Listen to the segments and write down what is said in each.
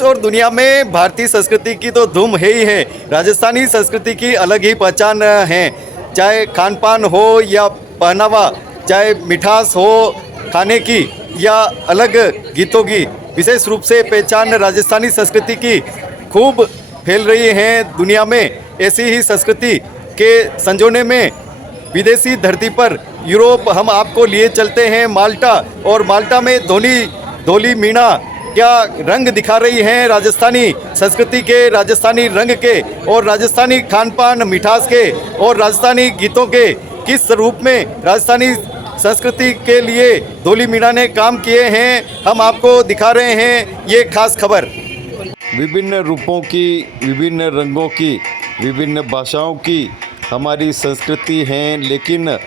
देश और दुनिया में भारतीय संस्कृति की तो धूम है ही है। राजस्थानी संस्कृति की अलग ही पहचान है, चाहे खान पान हो या पहनावा, चाहे मिठास हो खाने की या अलग गीतों की। विशेष रूप से पहचान राजस्थानी संस्कृति की खूब फैल रही है दुनिया में। ऐसी ही संस्कृति के संजोने में विदेशी धरती पर यूरोप हम आपको लिए चलते हैं माल्टा, और माल्टा में धोली मीणा क्या रंग दिखा रही हैं राजस्थानी संस्कृति के, राजस्थानी रंग के और राजस्थानी खान पान मिठास के और राजस्थानी गीतों के। किस रूप में राजस्थानी संस्कृति के लिए धोली मीणा ने काम किए हैं, हम आपको दिखा रहे हैं ये खास खबर। विभिन्न रूपों की, विभिन्न रंगों की, विभिन्न भाषाओं की हमारी संस्कृति हैं, लेकिन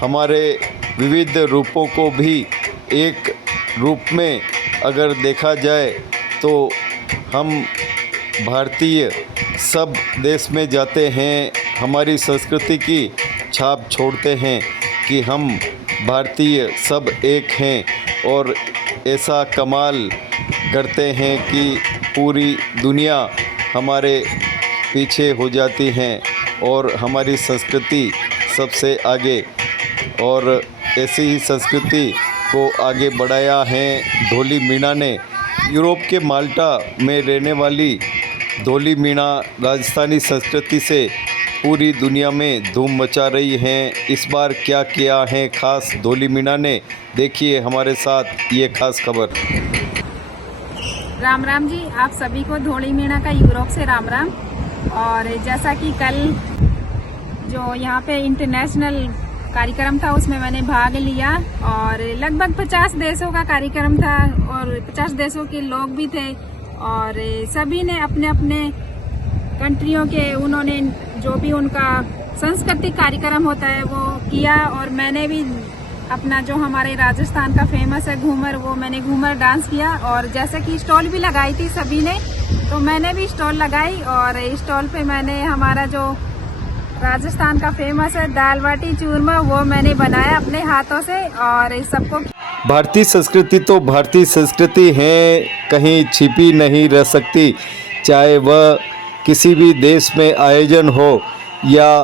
हमारे विविध रूपों को भी एक रूप में अगर देखा जाए तो हम भारतीय सब देश में जाते हैं, हमारी संस्कृति की छाप छोड़ते हैं कि हम भारतीय सब एक हैं और ऐसा कमाल करते हैं कि पूरी दुनिया हमारे पीछे हो जाती हैं और हमारी संस्कृति सबसे आगे। और ऐसी ही संस्कृति को आगे बढ़ाया है धोली मीणा ने। यूरोप के माल्टा में रहने वाली धोली मीणा राजस्थानी संस्कृति से पूरी दुनिया में धूम मचा रही हैं। इस बार क्या किया है खास धोली मीणा ने, देखिए हमारे साथ ये खास खबर। राम राम जी, आप सभी को धोली मीणा का यूरोप से राम राम। और जैसा कि कल जो यहाँ पे इंटरनेशनल कार्यक्रम था उसमें मैंने भाग लिया और लगभग 50 देशों का कार्यक्रम था और 50 देशों के लोग भी थे और सभी ने अपने अपने कंट्रियों के उन्होंने जो भी उनका सांस्कृतिक कार्यक्रम होता है वो किया। और मैंने भी अपना जो हमारे राजस्थान का फेमस है घूमर, वो मैंने घूमर डांस किया। और जैसे कि स्टॉल भी लगाई थी सभी ने, तो मैंने भी स्टॉल लगाई और स्टॉल पे मैंने हमारा जो राजस्थान का फेमस है दाल बाटी चूरमा, वो मैंने बनाया अपने हाथों से और इस सबको। भारतीय संस्कृति तो भारतीय संस्कृति है, कहीं छिपी नहीं रह सकती, चाहे वह किसी भी देश में आयोजन हो या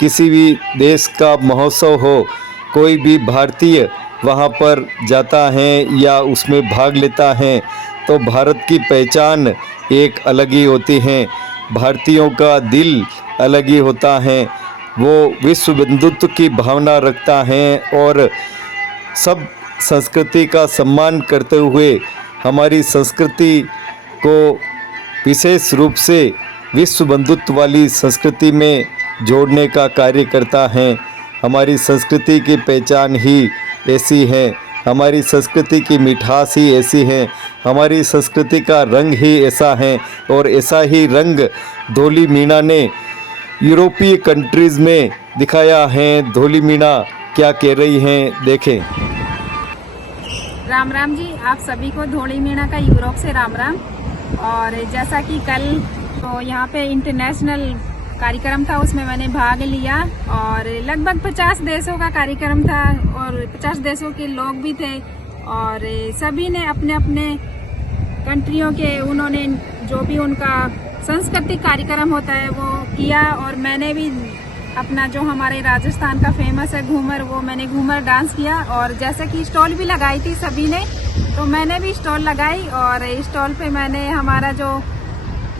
किसी भी देश का महोत्सव हो। कोई भी भारतीय वहाँ पर जाता है या उसमें भाग लेता है तो भारत की पहचान एक अलग ही होती है। भारतीयों का दिल अलग ही होता है, वो विश्व बंधुत्व की भावना रखता है और सब संस्कृति का सम्मान करते हुए हमारी संस्कृति को विशेष रूप से विश्व बंधुत्व वाली संस्कृति में जोड़ने का कार्य करता है। हमारी संस्कृति की पहचान ही ऐसी है, हमारी संस्कृति की मिठास ही ऐसी है, हमारी संस्कृति का रंग ही ऐसा है और ऐसा ही रंग धोली मीणा ने यूरोपीय कंट्रीज़ में दिखाया है। धोली मीणा क्या कह रही हैं, देखें। राम राम जी, आप सभी को धोली मीणा का यूरोप से राम राम। और जैसा कि कल तो यहाँ पे इंटरनेशनल कार्यक्रम था उसमें मैंने भाग लिया और लगभग 50 देशों का कार्यक्रम था और 50 देशों के लोग भी थे और सभी ने अपने अपने कंट्रियों के उन्होंने जो भी उनका सांस्कृतिक कार्यक्रम होता है वो किया। और मैंने भी अपना जो हमारे राजस्थान का फेमस है घूमर, वो मैंने घूमर डांस किया। और जैसे कि स्टॉल भी लगाई थी सभी ने, तो मैंने भी स्टॉल लगाई और स्टॉल पे मैंने हमारा जो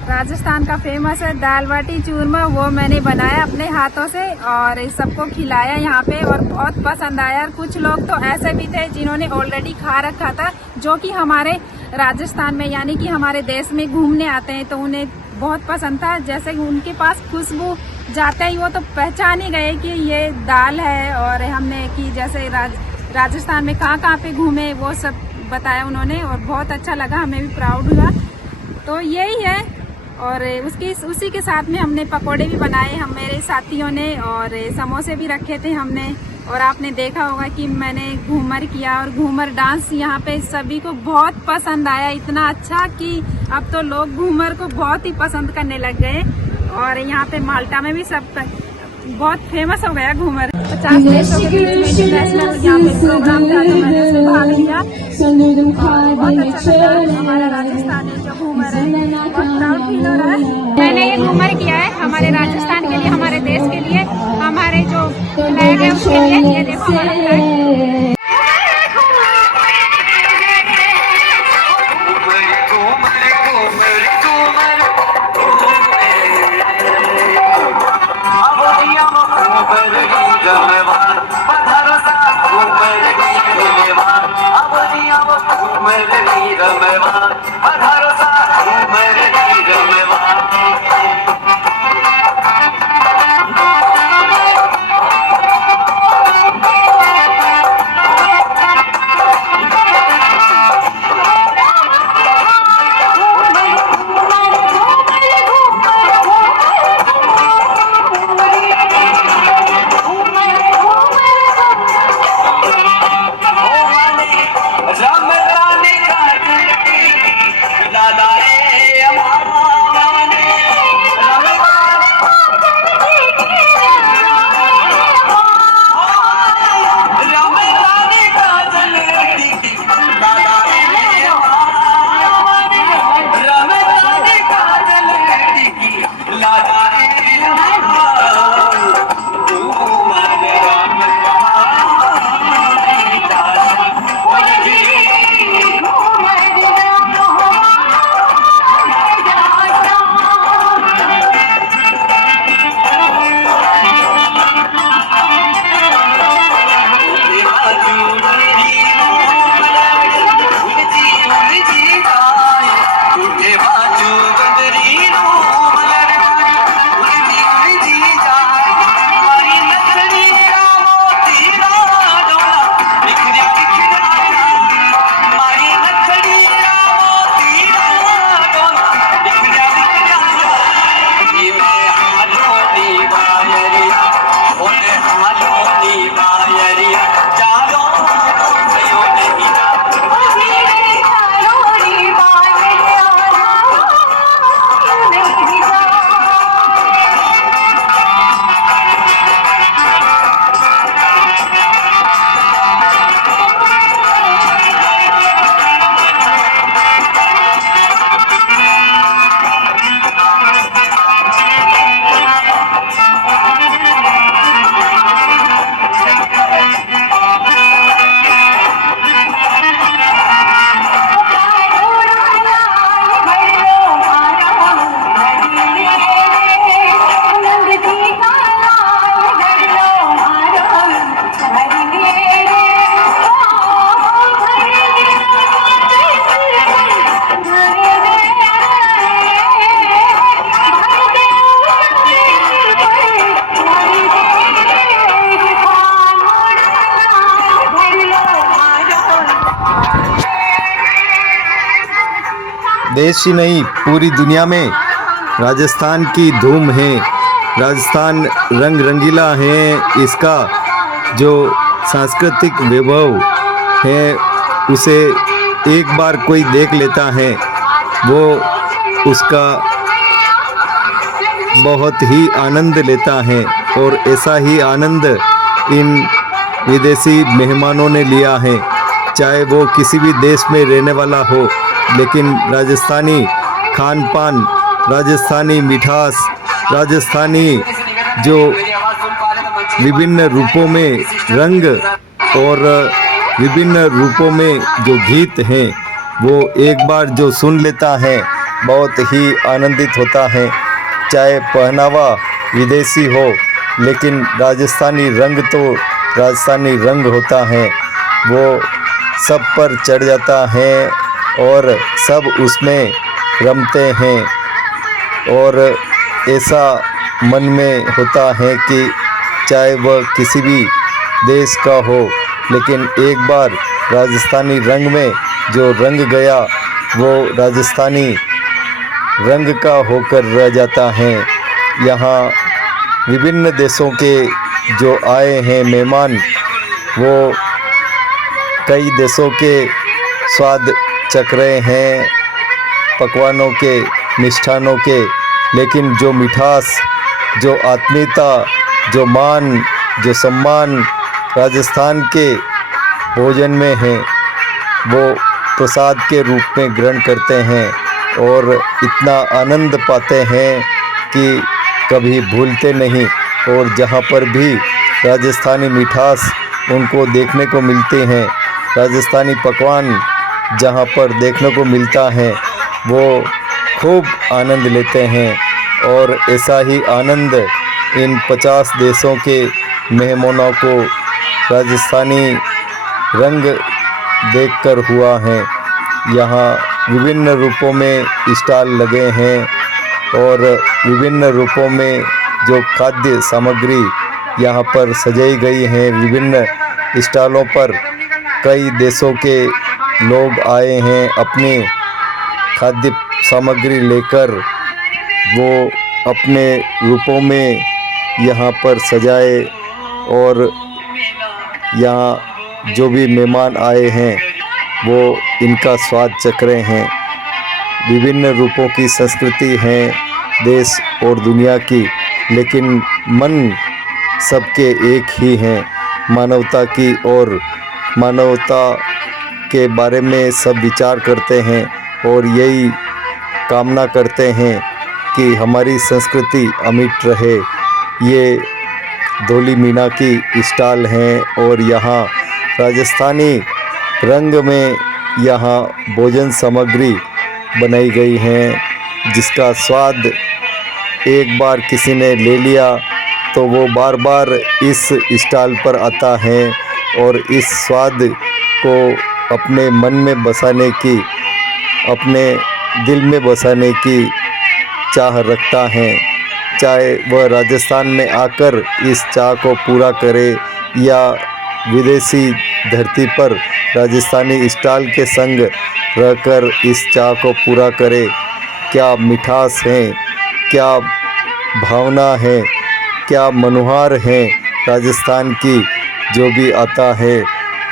राजस्थान का फेमस है दाल बाटी चूरमा, वो मैंने बनाया अपने हाथों से और इस सबको खिलाया यहाँ पे और बहुत पसंद आया। कुछ लोग तो ऐसे भी थे जिन्होंने ऑलरेडी खा रखा था, जो कि हमारे राजस्थान में यानी कि हमारे देश में घूमने आते हैं, तो उन्हें बहुत पसंद था। जैसे उनके पास खुशबू जाते ही वो तो पहचान ही गए कि ये दाल है। और हमने कि जैसे राजस्थान में कहाँ पे घूमे वो सब बताया उन्होंने और बहुत अच्छा लगा, हमें भी प्राउड हुआ। तो यही है। और उसी के साथ में हमने पकोड़े भी बनाए हम मेरे साथियों ने और समोसे भी रखे थे हमने। और आपने देखा होगा कि मैंने घूमर किया और घूमर डांस यहाँ पे सभी को बहुत पसंद आया, इतना अच्छा कि अब तो लोग घूमर को बहुत ही पसंद करने लग गए। और यहाँ पे माल्टा में भी सब बहुत फेमस हो गया घूमर। 50 देशों के बीच में इंटरनेशनल यहाँ पे प्रोग्राम था तो मैंने उसमें भाग लिया और बहुत अच्छा लगा। हमारा राजस्थानी जो घूमर है बहुत प्राउड फील हो रहा है। मैंने ये घूमर किया है हमारे राजस्थान के लिए, हमारे देश के लिए, हमारे जो फ्लैग है उसके लिए। ये देखो हमारा फ्लैग। देश ही नहीं पूरी दुनिया में राजस्थान की धूम है। राजस्थान रंग रंगीला है। इसका जो सांस्कृतिक वैभव है उसे एक बार कोई देख लेता है वो उसका बहुत ही आनंद लेता है और ऐसा ही आनंद इन विदेशी मेहमानों ने लिया है। चाहे वो किसी भी देश में रहने वाला हो, लेकिन राजस्थानी खान पान, राजस्थानी मिठास, राजस्थानी जो विभिन्न रूपों में रंग और विभिन्न रूपों में जो गीत हैं वो एक बार जो सुन लेता है बहुत ही आनंदित होता है। चाहे पहनावा विदेशी हो, लेकिन राजस्थानी रंग तो राजस्थानी रंग होता है, वो सब पर चढ़ जाता है और सब उसमें रमते हैं। और ऐसा मन में होता है कि चाहे वह किसी भी देश का हो, लेकिन एक बार राजस्थानी रंग में जो रंग गया वो राजस्थानी रंग का होकर रह जाता है। यहाँ विभिन्न देशों के जो आए हैं मेहमान, वो कई देशों के स्वाद चख रहे हैं, पकवानों के, मिष्ठानों के, लेकिन जो मिठास, जो आत्मीयता जो मान जो सम्मान राजस्थान के भोजन में है वो प्रसाद के रूप में ग्रहण करते हैं और इतना आनंद पाते हैं कि कभी भूलते नहीं। और जहाँ पर भी राजस्थानी मिठास उनको देखने को मिलते हैं, राजस्थानी पकवान जहाँ पर देखने को मिलता है वो खूब आनंद लेते हैं। और ऐसा ही आनंद इन 50 देशों के मेहमानों को राजस्थानी रंग देखकर हुआ है। यहाँ विभिन्न रूपों में स्टॉल लगे हैं और विभिन्न रूपों में जो खाद्य सामग्री यहाँ पर सजाई गई हैं। विभिन्न स्टॉलों पर कई देशों के लोग आए हैं अपनी खाद्य सामग्री लेकर, वो अपने रूपों में यहाँ पर सजाए और यहाँ जो भी मेहमान आए हैं वो इनका स्वाद चख रहे हैं। विभिन्न रूपों की संस्कृति है देश और दुनिया की, लेकिन मन सबके एक ही हैं, मानवता की। और मानवता के बारे में सब विचार करते हैं और यही कामना करते हैं कि हमारी संस्कृति अमिट रहे। ये धौली मीना की स्टॉल हैं और यहाँ राजस्थानी रंग में यहाँ भोजन सामग्री बनाई गई हैं, जिसका स्वाद एक बार किसी ने ले लिया तो वो बार बार इस स्टॉल पर आता है और इस स्वाद को अपने मन में बसाने की, अपने दिल में बसाने की चाह रखता है। चाहे वह राजस्थान में आकर इस चाह को पूरा करे या विदेशी धरती पर राजस्थानी स्टॉल के संग रहकर इस चाह को पूरा करे। क्या मिठास है, क्या भावना है, क्या मनोहार है राजस्थान की। जो भी आता है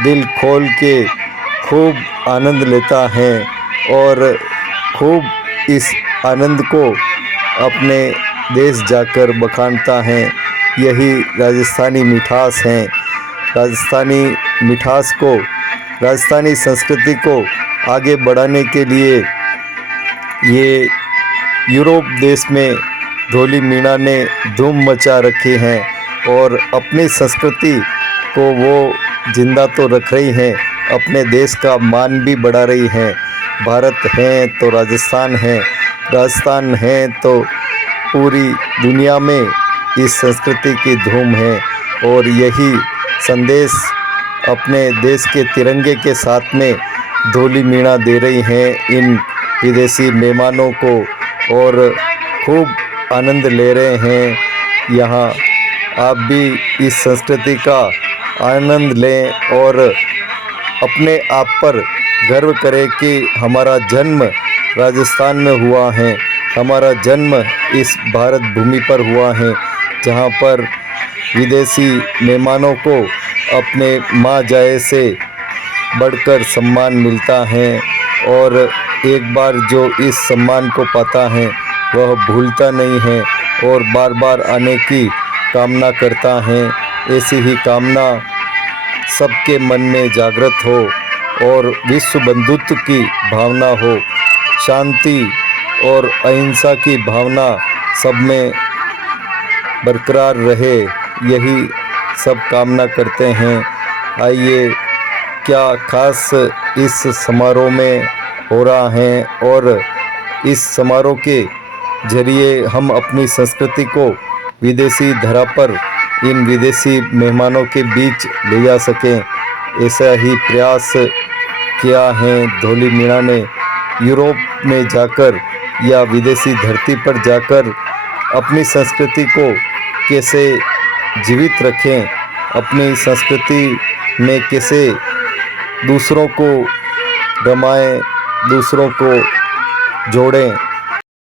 दिल खोल के खूब आनंद लेता है और खूब इस आनंद को अपने देश जाकर बखानता है। यही राजस्थानी मिठास हैं। राजस्थानी मिठास को, राजस्थानी संस्कृति को आगे बढ़ाने के लिए ये यूरोप देश में धौली मीना ने धूम मचा रखी है और अपनी संस्कृति को वो जिंदा तो रख रही हैं, अपने देश का मान भी बढ़ा रही हैं। भारत है तो राजस्थान है, राजस्थान है तो पूरी दुनिया में इस संस्कृति की धूम है। और यही संदेश अपने देश के तिरंगे के साथ में धौली मीना दे रही हैं इन विदेशी मेहमानों को और खूब आनंद ले रहे हैं। यहाँ आप भी इस संस्कृति का आनंद लें और अपने आप पर गर्व करें कि हमारा जन्म राजस्थान में हुआ है, हमारा जन्म इस भारत भूमि पर हुआ है, जहाँ पर विदेशी मेहमानों को अपने माँ जाए से बढ़कर सम्मान मिलता है और एक बार जो इस सम्मान को पाता है वह भूलता नहीं है और बार बार आने की कामना करता है। ऐसी ही कामना सबके मन में जागृत हो और विश्व बंधुत्व की भावना हो, शांति और अहिंसा की भावना सब में बरकरार रहे, यही सब कामना करते हैं। आइए, क्या खास इस समारोह में हो रहा है और इस समारोह के जरिए हम अपनी संस्कृति को विदेशी धरा पर इन विदेशी मेहमानों के बीच ले जा सकें। ऐसा ही प्रयास किया है धौली मीना ने। यूरोप में जाकर या विदेशी धरती पर जाकर अपनी संस्कृति को कैसे जीवित रखें, अपनी संस्कृति में कैसे दूसरों को रमाएं, दूसरों को जोड़ें,